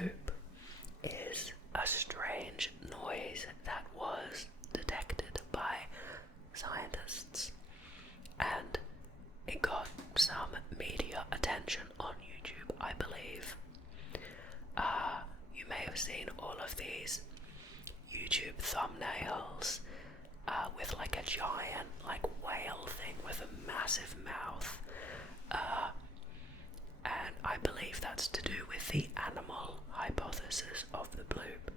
bloop is a strange noise that was detected by scientists, and it got some media attention on YouTube, I believe. You may have seen all of these YouTube thumbnails with like a giant like whale thing with a massive mouth, and I believe that's to do with the animal hypothesis of the bloop.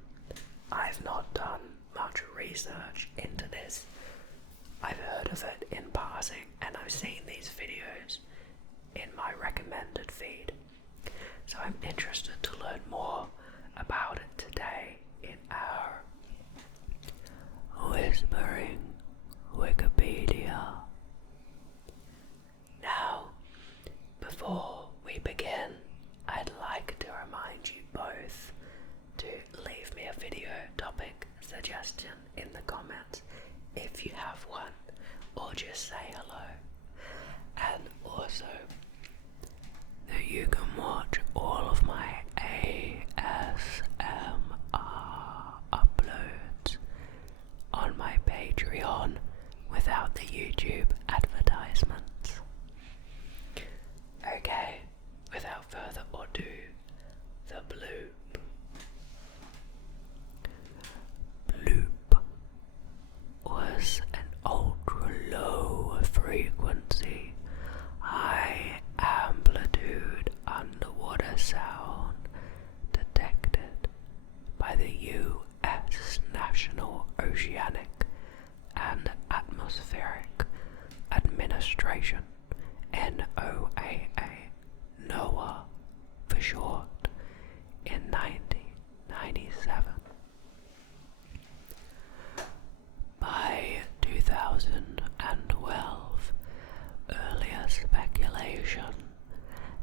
I've not done much research into this. I've heard of it in passing, and I've seen these videos in my recommended feed, so I'm interested to learn more about it today in our Whispering Wikipedia. Now, before we begin, I'd like to remind you both to leave me a video topic suggestion in the comments if you have one, or just say hello. And also that you can watch all of my ASMR uploads on my Patreon without the YouTube advertisements. Okay, without further ado, the bloop. Bloop was an ultra-low frequency, high amplitude underwater sound detected by the U.S. National Oceanic and Atmospheric Administration, NOAA for short, in 1997. By 2012, earlier speculation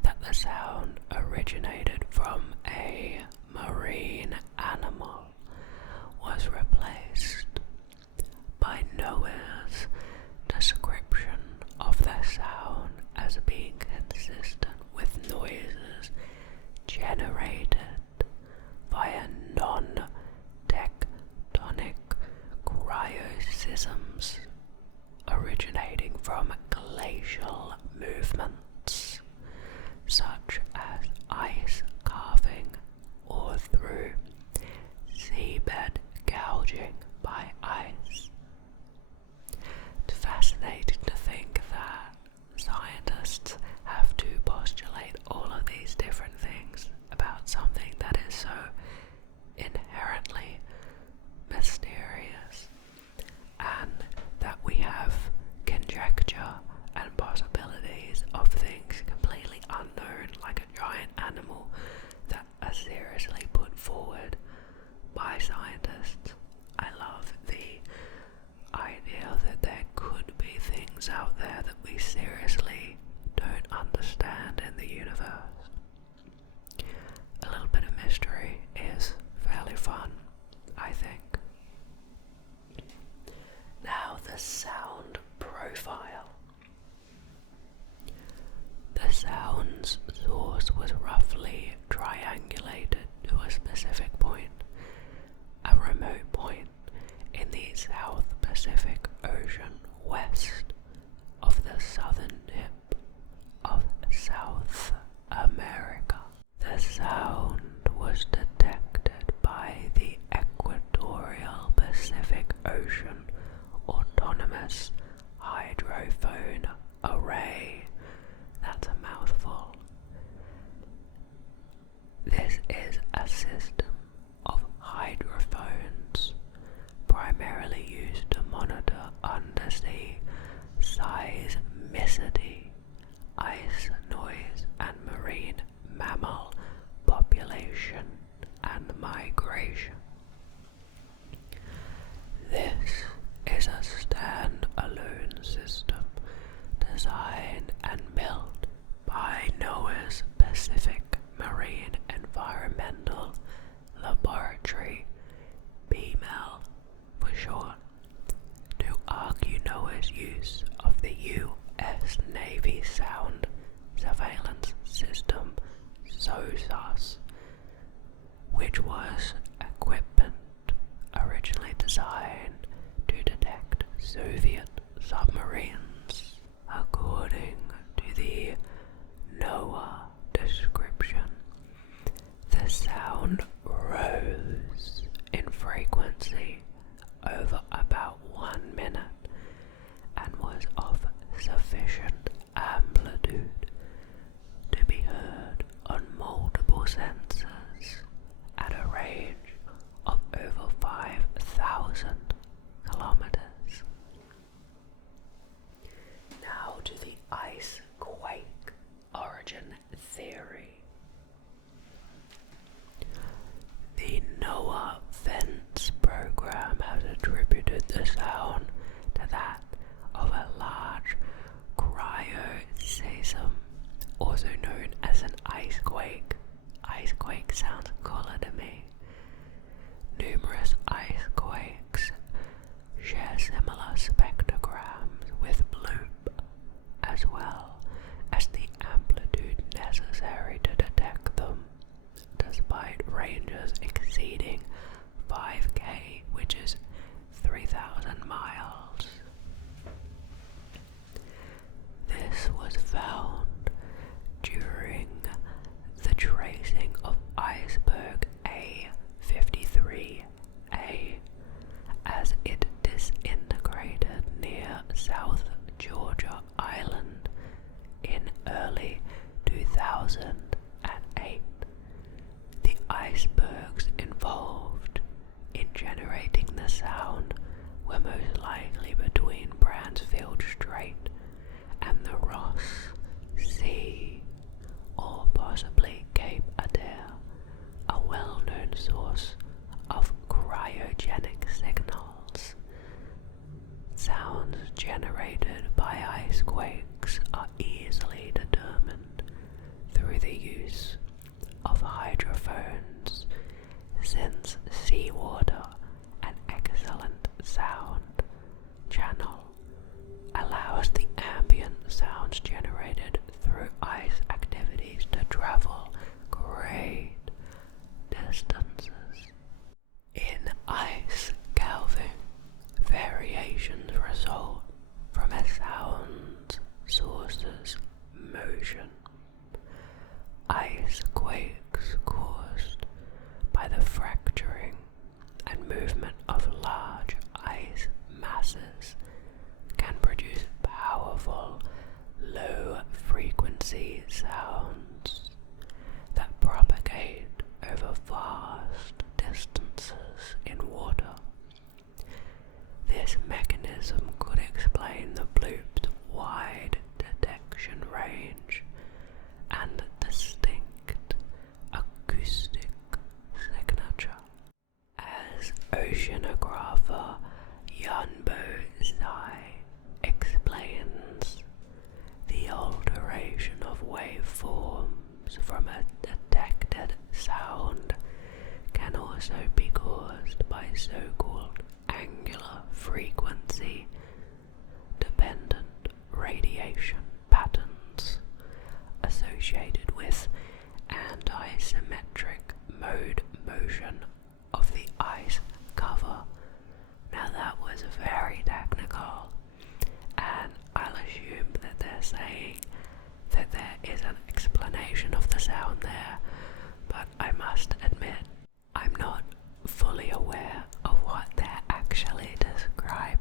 that the sound originated from a marine animal was replaced by NOAA's description of the sound as being consistent with noises generated via non-tectonic cryosystems originating from glacial movements, such as ice carving or through seabed gouging by ice. It's fascinating to think that scientists have to postulate all of these different things about something that is so inherently mysterious, and that we have conjecture and possibilities of things completely unknown, like a giant animal, that are seriously put forward by scientists. I love the idea that there could be things out there that we seriously don't understand in the universe. A little bit of mystery is fairly fun, I think. Now, the sound profile. The sound's source was roughly triangulated to a specific point, a remote point in the South Pacific Ocean west of the southern tip of South America. The sound was detected by the Equatorial Pacific Ocean Autonomous Hydrophone Array. That's a mouthful. This is a system of hydrophones primarily used to monitor undersea seismicity, ice noise, and marine mammal population and migration. This is a stand-alone system designed and built by NOAA's Pacific Marine Environmental Laboratory, PMEL for short, to argue NOAA's use of the U.S. Navy Sound Surveillance System, SOSUS, which was equipment originally designed to detect Soviet submarines. According to the NOAA description, the sound rose in frequency over about 1 minute and was of sufficient amplitude to be heard on multiple sensors at a range of over 5,000 kilometers. Now to the ice quake origin theory. The NOAA Vents program has attributed the sound to that of a large cryosystem, also known as an ice quake. Ice quake sounds cooler to me. Numerous ice quakes share similar spectrograms with Bloop, as well as the amplitude necessary to detect them, despite ranges exceeding 5K, which is 3,000 miles. This was found during the tracing of iceberg A53A as it disintegrated near South Georgia Island in early 2008. The icebergs involved in generating the sound were most likely between Bransfield Strait and the Ross Sea, or possibly Cape Adare, a well-known source of cryogenic signals. Sounds generated by ice quakes are easily determined through the use of hydrophones, since seawater, an excellent sound channel, allows the ambient sounds generated through ice activities to travel great distances. In ice calving, variations result from a sound source's motion. Ice quakes caused by the fracturing and movement of large ice masses can produce powerful, low-frequency sounds that propagate over vast distances in water. This mechanism could explain the Bloop's wide detection range and distinct acoustic signature. As oceanographer Yunbo Zai explains, the alteration of waveforms from a detected sound can also be caused by so-called angular frequency dependent radiation patterns associated with anti-symmetric mode motion of the ice cover. Now that was very technical, and I'll assume that they're saying that there is an explanation of the sound there, but I must admit I'm not fully aware of what they're actually describing.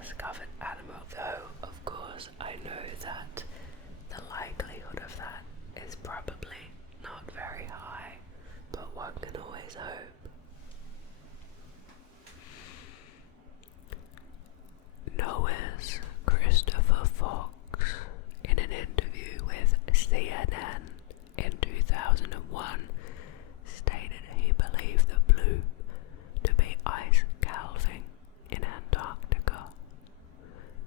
undiscovered animal, though of course I know that the likelihood of that is probably not very high, but one can always hope. Noah's Christopher Fox, in an interview with CNN in 2001, stated he believed the Bloop to be ice calving in Antarctica.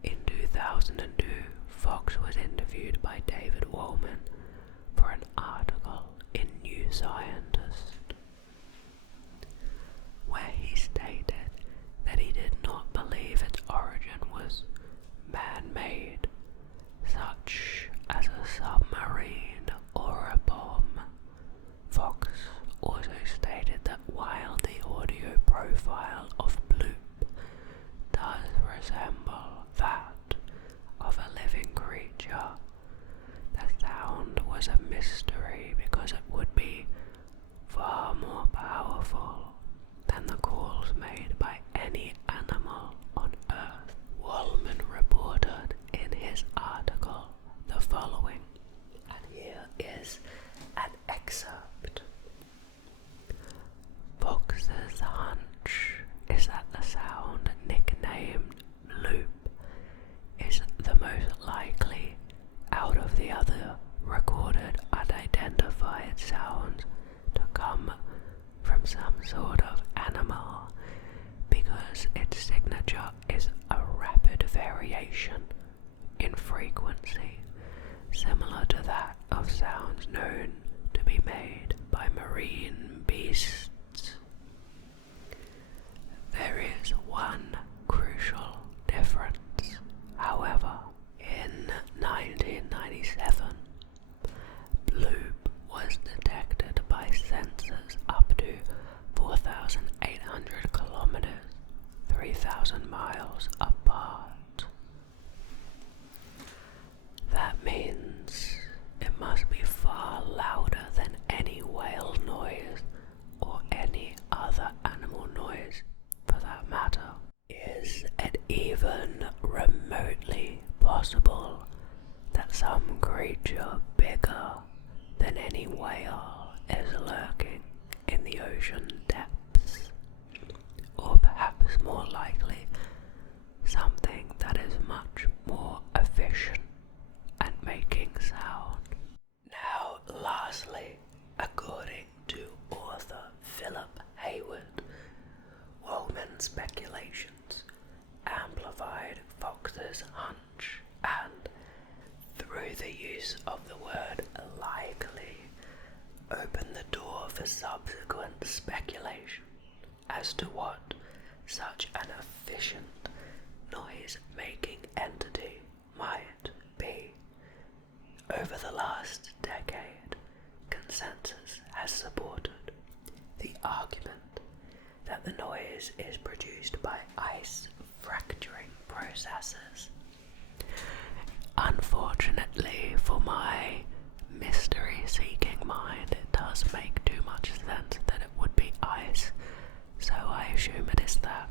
In 2002, Fox was interviewed by David Wman for an article in New Scientist, where he stated that he did not believe its origin was man-made, such as a submarine or a bomb. Fox also stated that while the audio profile of Bloop does resemble that of a living creature, the sound was a mystery because it would be far more powerful than the calls made by any animal on Earth. Wman reported in his article the following, and here is an excerpt. Fox's hunch is that the sound nicknamed Bloop is the most likely out of the other recorded unidentified sounds to come from some sort of animal, because its signature is a rapid variation in frequency, similar to that of sounds known to be made by marine beasts. There is one crucial difference, however. In 1997, Bloop was detected by sensors up to 4,800 kilometers, 3,000 miles apart. That means it must be far louder than any whale noise or any other animal noise for that matter. Is it even remotely possible that some creature bigger than any whale is lurking in the ocean depths? Or perhaps more likely, something that is much more efficient at making sound. Now, lastly, according to author Philip Hayward, Wman's speculations amplified Fox's hunch and, through the use of the word likely, opened the door for subsequent speculation as to what such an efficient noise-making entity might be. Over the last decade, consensus has supported the argument that the noise is produced by ice fracturing processes. Unfortunately for my mystery-seeking mind, it does make too much sense that it would be ice, so I assume it is that.